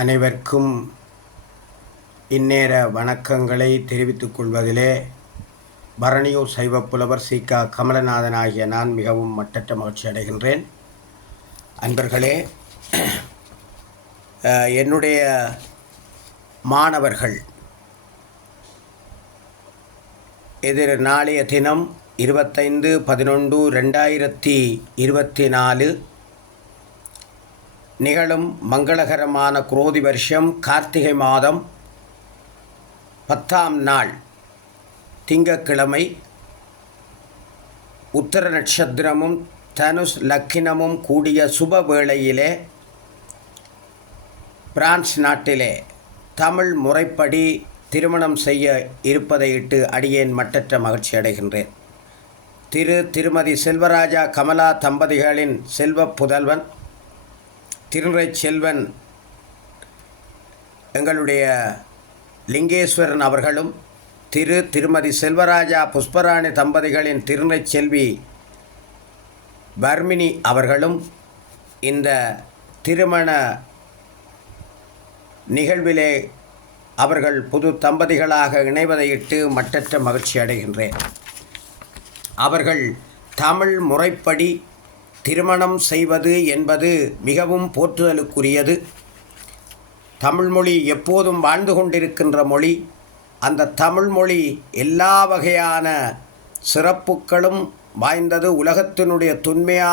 அனைவருக்கும் இந்நேர வணக்கங்களை தெரிவித்துக் கொள்வதிலே பரணியூர் சைவப்புலவர் சி.க. கமலநாதன் ஆகிய நான் மிகவும் மட்டற்ற மகிழ்ச்சி அடைகின்றேன். அன்பர்களே, என்னுடைய மாணவர்கள் நாளைய தினம் 25/11/2024 நிகழும் மங்களகரமான குரோதி வருஷம் கார்த்திகை மாதம் 10ஆம் நாள் திங்கட்கிழமை உத்தர நட்சத்திரமும் தனுஷ் லக்கினமும் கூடிய சுப வேளையிலே பிரான்ஸ் நாட்டிலே தமிழ் முறைப்படி திருமணம் செய்ய இருப்பதையிட்டு அடியேன் மட்டற்ற மகிழ்ச்சி அடைகின்றேன். திருமதி செல்வராஜா கமலா தம்பதிகளின் செல்வ புதல்வன் திருநிறை செல்வன் எங்களுடைய லிங்கேஸ்வரன் அவர்களும் திருமதி செல்வராஜா புஷ்பராணி தம்பதிகளின் திருநிறை செல்வி பர்மினி அவர்களும் இந்த திருமண நிகழ்விலே அவர்கள் புது தம்பதிகளாக இணைவதையிட்டு மட்டற்ற மகிழ்ச்சி அடைகின்றேன். அவர்கள் தமிழ் முறைப்படி திருமணம் செய்வது என்பது மிகவும் போற்றுதலுக்குரியது. தமிழ்மொழி எப்போதும் வாழ்ந்து கொண்டிருக்கின்ற மொழி. அந்த தமிழ்மொழி எல்லா வகையான சிறப்புகளும் வாய்ந்தது. உலகத்தினுடைய தொன்மையான